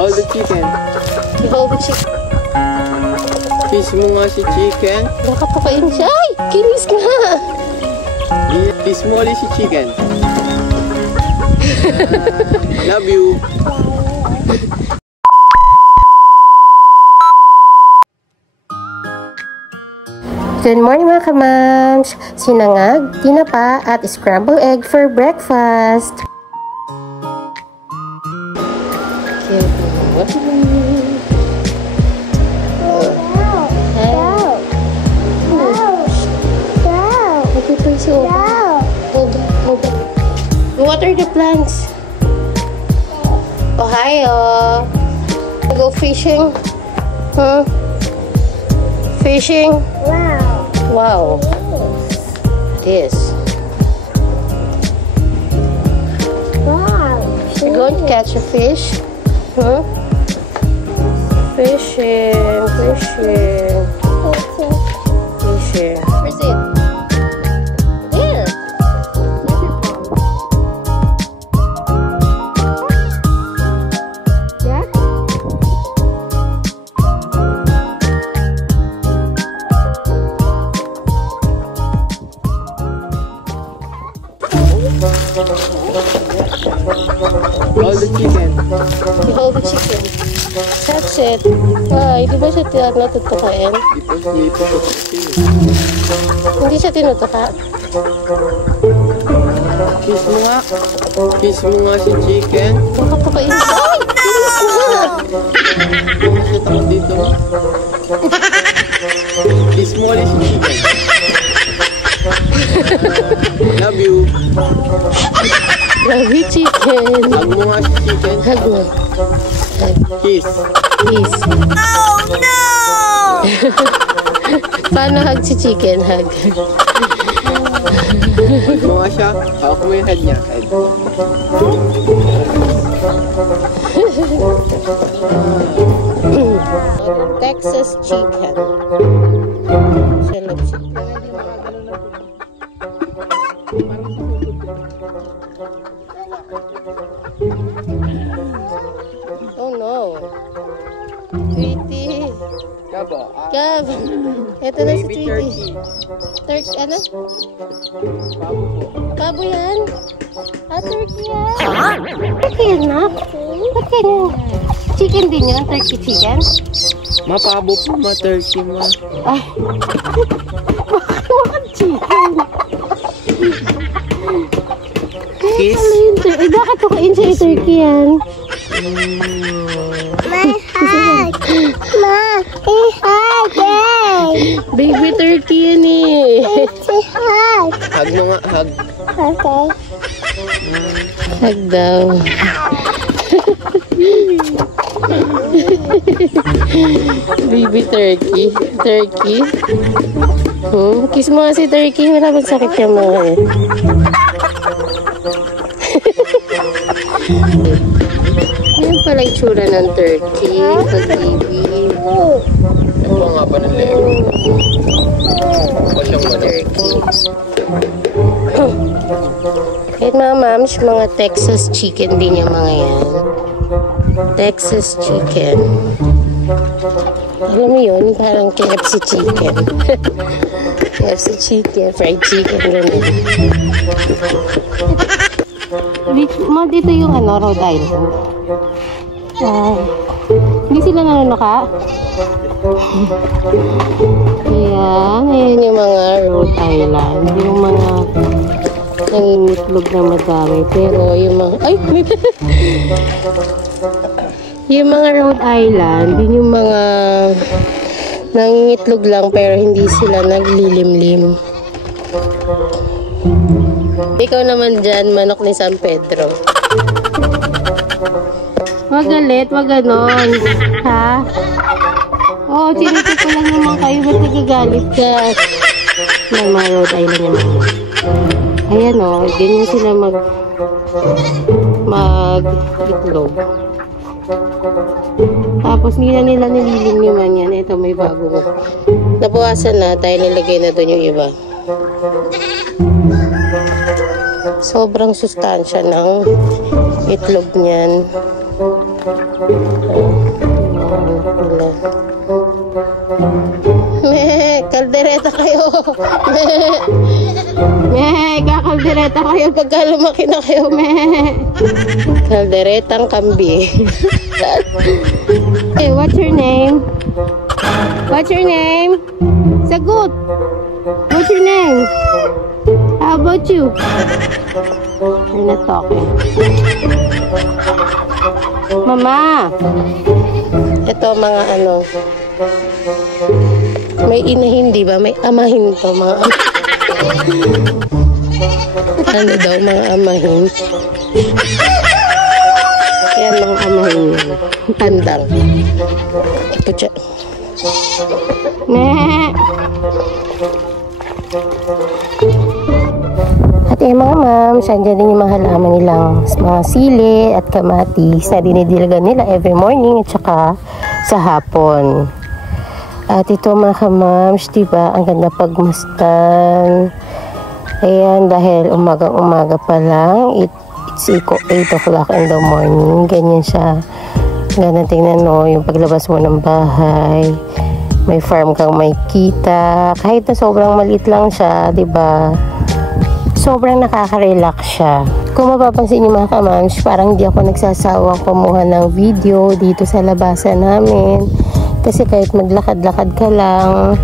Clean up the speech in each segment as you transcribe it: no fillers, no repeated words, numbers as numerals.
Hold the chicken. You hold the chicken. Kiss mo nga si chicken. Nakapakain siya. Ay! Kinis nga! Kiss mo ulit si chicken. Love you. Good morning mga kamams! Sinangag, tinapa at scrambled egg for breakfast. What are the plants? Ohio. Go fishing? Huh? Fishing? Wow. This. Wow. You're going to catch a fish? Huh? Fishing. Fishing. Fishing. Where's it? There. Yeah? Hold the chicken. You hold the chicken. That's it. Ay, di ba siya natutukain? Hindi siya tinutuka. Kiss mo nga. Kiss mo nga si chicken. Nakapakain siya. Ay! Kinis nga! Pumasya ako dito. Kiss mo ulit si chicken. Love you. Love you, chicken. Hug mo nga si chicken. Hug mo. Kiss. Kiss. Oh no! Paano hug si chicken? Hug. Hug mo nga siya. Hawak mo yung head niya. Head. Texas chicken. Siya love chicken. Oh no. Sweetie. Gabo. Gab. Ito na si Baby Sweetie. Turkey. Ano? Pabo po. Pabo yan? Turkey yan. Turkey yan na? Turkey yan. Chicken din yan? Turkey chicken? Mapabo po, ma-turkey ma. Ay. Bakit chicken? Kiss. Bakit tukain siya yung turkey yan? My heart! My heart! Baby turkey yan eh. It's heart! Hug mo nga. Hug. Okay. Hug daw. Baby turkey. Turkey. Kiss mo nga si turkey. Wala bang sakit yung mga eh. Yan pala yung tsura ng turkey. Pag-baby. Ito nga ba ng leg? Pasyang mo na. Turkey. Kahit mga mams, mga Texas chicken din yung mga yan. Texas chicken. Alam mo yun, parang KFC chicken. KFC chicken, fried chicken, ganun. Dito yung Rhode Island. Hindi sila nanunuka? Ayan yung mga Rhode Island. Yung mga nangingitlog na madami. Pero yung mga... Ay! Yung mga Rhode Island, yun yung mga nangingitlog lang pero hindi sila naglilimlim. Ikaw naman dyan, manok ni San Pedro. Wag galit, wag ganon. Ha? Oo, sinito ko lang naman kayo. Ba't nagagalit ka? May mga Rhode Island naman. Ayan o, ganyan sila mag-itlog. Tapos hindi na nila nililiniman yan. Ito may bago. Nabawasan na dahil nilagay na doon yung iba. Sobrang sustansya ng itlog niyan. Kaldereta kayo. Kakaldereta kayo pagka lumaki na kayo. Kalderetang kambing. Hey, what's your name? What's your name? Sagot. What's your name? How about you? You're not talking. Mama. Ito mga ano. May inahin, di ba? May amahin to, mga ano daw, mga amahin. Yan, mga amahin yan. Tandang. Ito siya. At mga ma'am, andyan din yung mga halaman nilang mga sili at kamatis na dinidilgan nila every morning at saka sa hapon. At ito mga kamams, diba, ang ganda pagmastan. Ayan, dahil umaga pa lang, it's 8 o'clock in the morning. Ganyan siya. Ganda, tingnan no, yung paglabas mo ng bahay. May farm kang may kita. Kahit na sobrang maliit lang siya, diba, sobrang nakaka-relax siya. Kung mapapansin niyo mga kamams, parang hindi ako nagsasawang kumuha ng video dito sa labasan namin. Kasi kahit maglakad-lakad ka lang,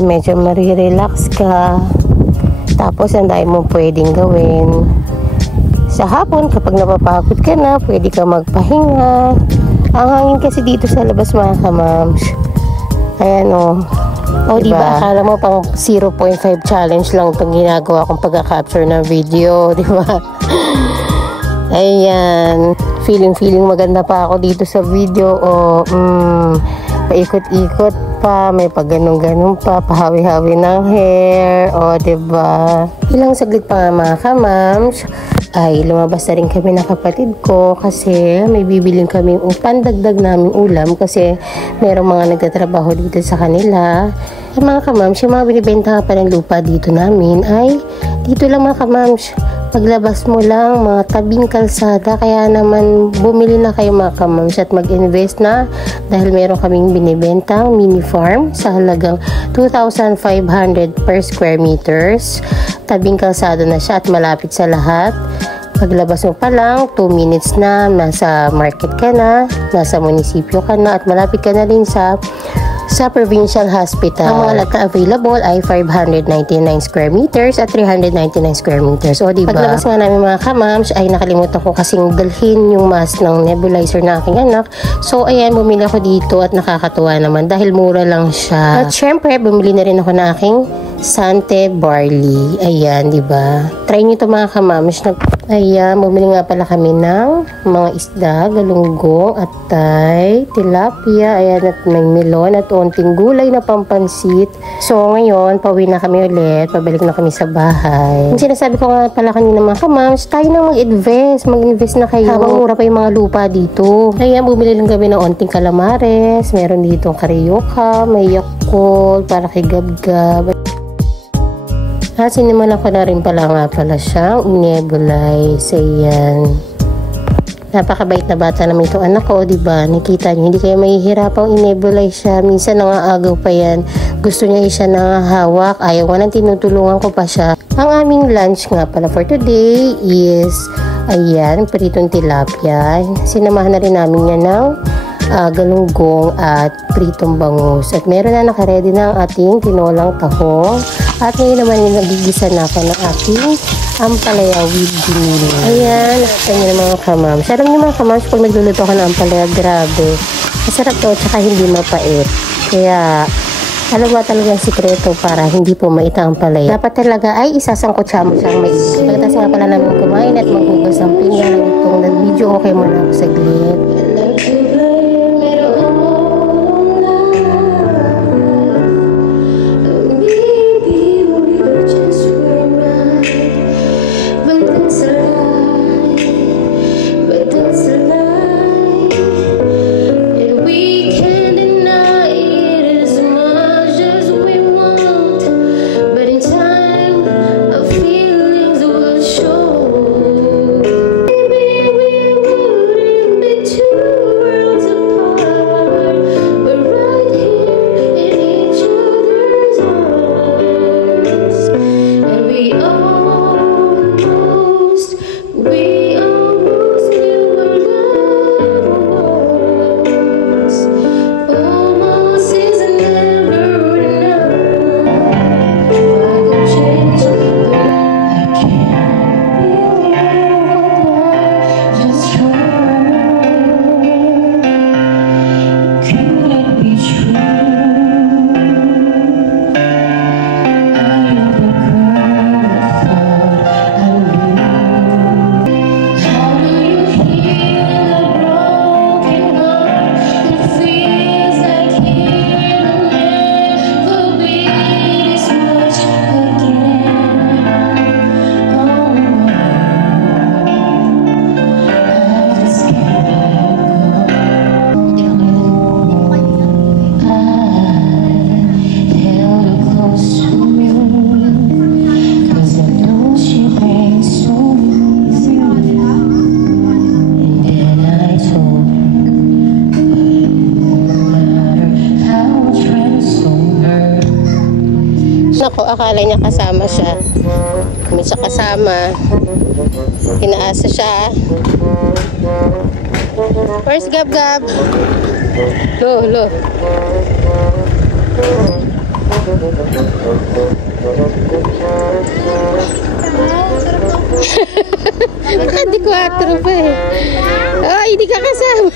medyo marirelax ka. Tapos, ang dahil mo pwedeng gawin. Sa hapon, kapag napapagod ka na, pwede ka magpahinga. Ang hangin kasi dito sa labas mga kamams. Ayan o. O diba? Akala mo pang 0.5 challenge lang itong ginagawa kong pagka-capture ng video. Diba? Ayan. Feeling maganda pa ako dito sa video. O, paikot-ikot pa. May pag ganun-ganun pa. Pahawi-hawi ng hair. O, diba? Ilang saglit pa nga mga kamams, ay lumabas na rin kami ng kapatid ko kasi may bibiling kami pandagdag naming ulam kasi merong mga nagtatrabaho dito sa kanila. Ay mga kamams, yung mga binibenta pa ng lupa dito namin ay dito lang mga kamams. Paglabas mo lang, mga tabing kalsada, kaya naman bumili na kayo mga kamams at mag-invest na dahil meron kaming binibentang mini farm sa halagang 2,500 per square meters. Tabing kalsada na siya at malapit sa lahat. Paglabas mo pa lang, 2 minutes na, nasa market ka na, nasa munisipyo ka na at malapit ka na rin sa provincial hospital. Ang mga lata available ay 599 square meters at 399 square meters. O diba? Paglabas nga namin mga kamams ay nakalimutan ko kasing dalhin yung mask ng nebulizer na aking anak. So ayan, bumili ako dito at nakakatuwa naman dahil mura lang siya. At syempre, bumili na rin ako ng aking Sante Barley. Ayan, diba? Try nyo ito mga kamams. Ayan, bumili nga pala kami ng mga isda, galunggong, atay, tilapia, ayan, at may melon at unting gulay na pampansit. So, ngayon, pauwi na kami ulit. Pabalik na kami sa bahay. Yung sinasabi ko nga pala kanina mga kamams, tayo na mag-invest na kayo. Habang mura pa yung mga lupa dito. Ayan, bumili lang kami ng unting calamares. Meron dito karyoka, may yakult, para kay gab-gab. Sinimulan ko na rin pala siyang nebulize. Ayan. Napakabait na bata naman itong anak ko, diba? Nakita niyo, hindi kayo mahihirapang i-nebulize siya. Minsan nangaagaw pa yan. Gusto niya siya nangahawak. Ayaw nga nang tinutulungan ko pa siya. Ang aming lunch nga pala for today is, ayan, pritong tilapia. Sinamahan na rin namin yan ng galunggong at pritong bangus. At meron na nakaredy na ang ating tinolang tahong. At ngayon naman yung nagigisa na ako ng aking ampalaya with ginili. Ayan, nakita nyo na mga kamams. Alam nyo mga kamams, pag nagluluto ako ng ampalaya, grabe. Masarap to, tsaka hindi mapait. Kaya, alam ba talaga ang sikreto para hindi po mait ang ampalaya? Dapat talaga ay isasangkotsa mo siyang mais. Pagkatas nga pala namin kumain at maghugas ang pinggan ng itong nag-video, okay muna ako saglit. Show akala niya kasama siya. May siya kasama. Inaasa siya. Where's Gab-Gab? Lo. Nakadi 4 pa eh. Oh, hindi ka kasama.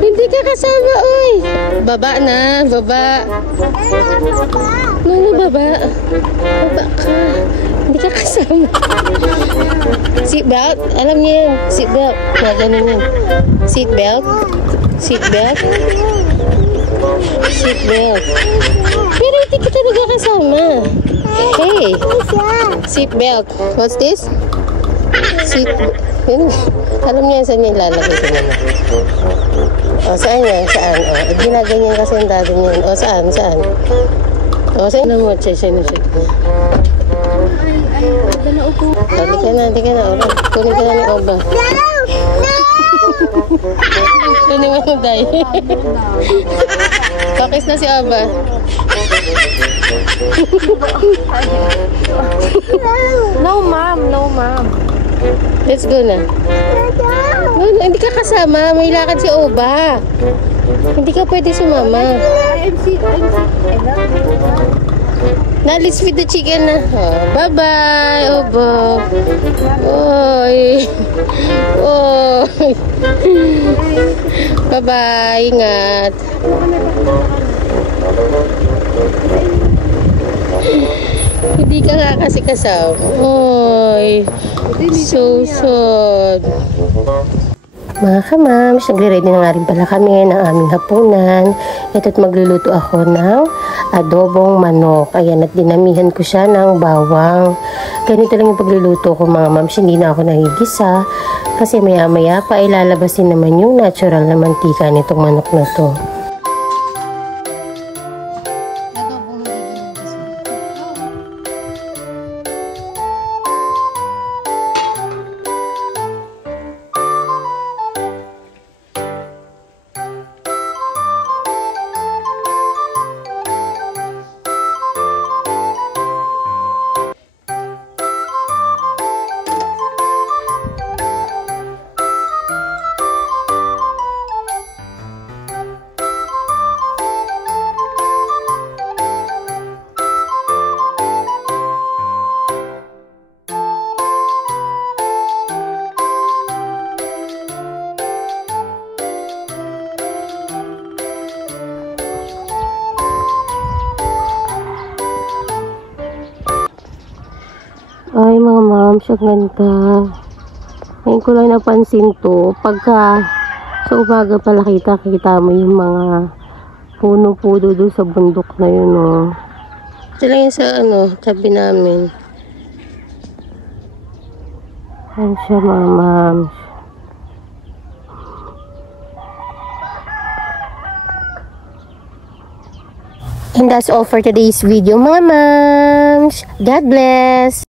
Hindi ka kasama, oy. Baba na, baba. No, baba. Baba ka. Hindi ka kasama. Seatbelt? Alam niyo yan. Seatbelt. Na ganun yan. Seatbelt? Seatbelt? Seatbelt. Pero hindi kita nagkakasama. Hey. Seatbelt. What's this? Seatbelt. Alam niya saan niya ilalagay sa mga. O, saan yan? Saan? O, ginaganyan kasi ang dado niya. O, saan? Saan? O, saan na mo? Siya na siya. Hindi ka na. Oba. Kunin ka na ni Oba. Kunin mo yung day. Pakis na si Oba. No, ma'am. Let's go na. No, hindi ka kasama. May lakad si Oba. Hindi ka pwede sumama. Na, let's feed the chicken na. Oh, bye-bye, Oba. Oy. Oy. Bye-bye. Ingat. Hindi ka nga kasi kasama. Oy. So sad. Mga kamams, nagre-ready na nga rin pala kami ng aming hapunan. Ito't magluluto ako ng adobong manok. Ayan, at dinamihan ko siya ng bawang. Ganito lang yung pagluluto ko mga mams. Hindi na ako nahigisa. Kasi maya-maya pa ilalabas din naman yung natural na mantika nitong manok na to. Ay mga mams, ang ganda. Ngayon ko lang napansin to. Pagka sa umaga pala kita mo yung mga puno-puno doon sa bundok na yun. Oh. Ito lang yun sa tabi namin. Ayan siya mga mams. And that's all for today's video mga mams. God bless!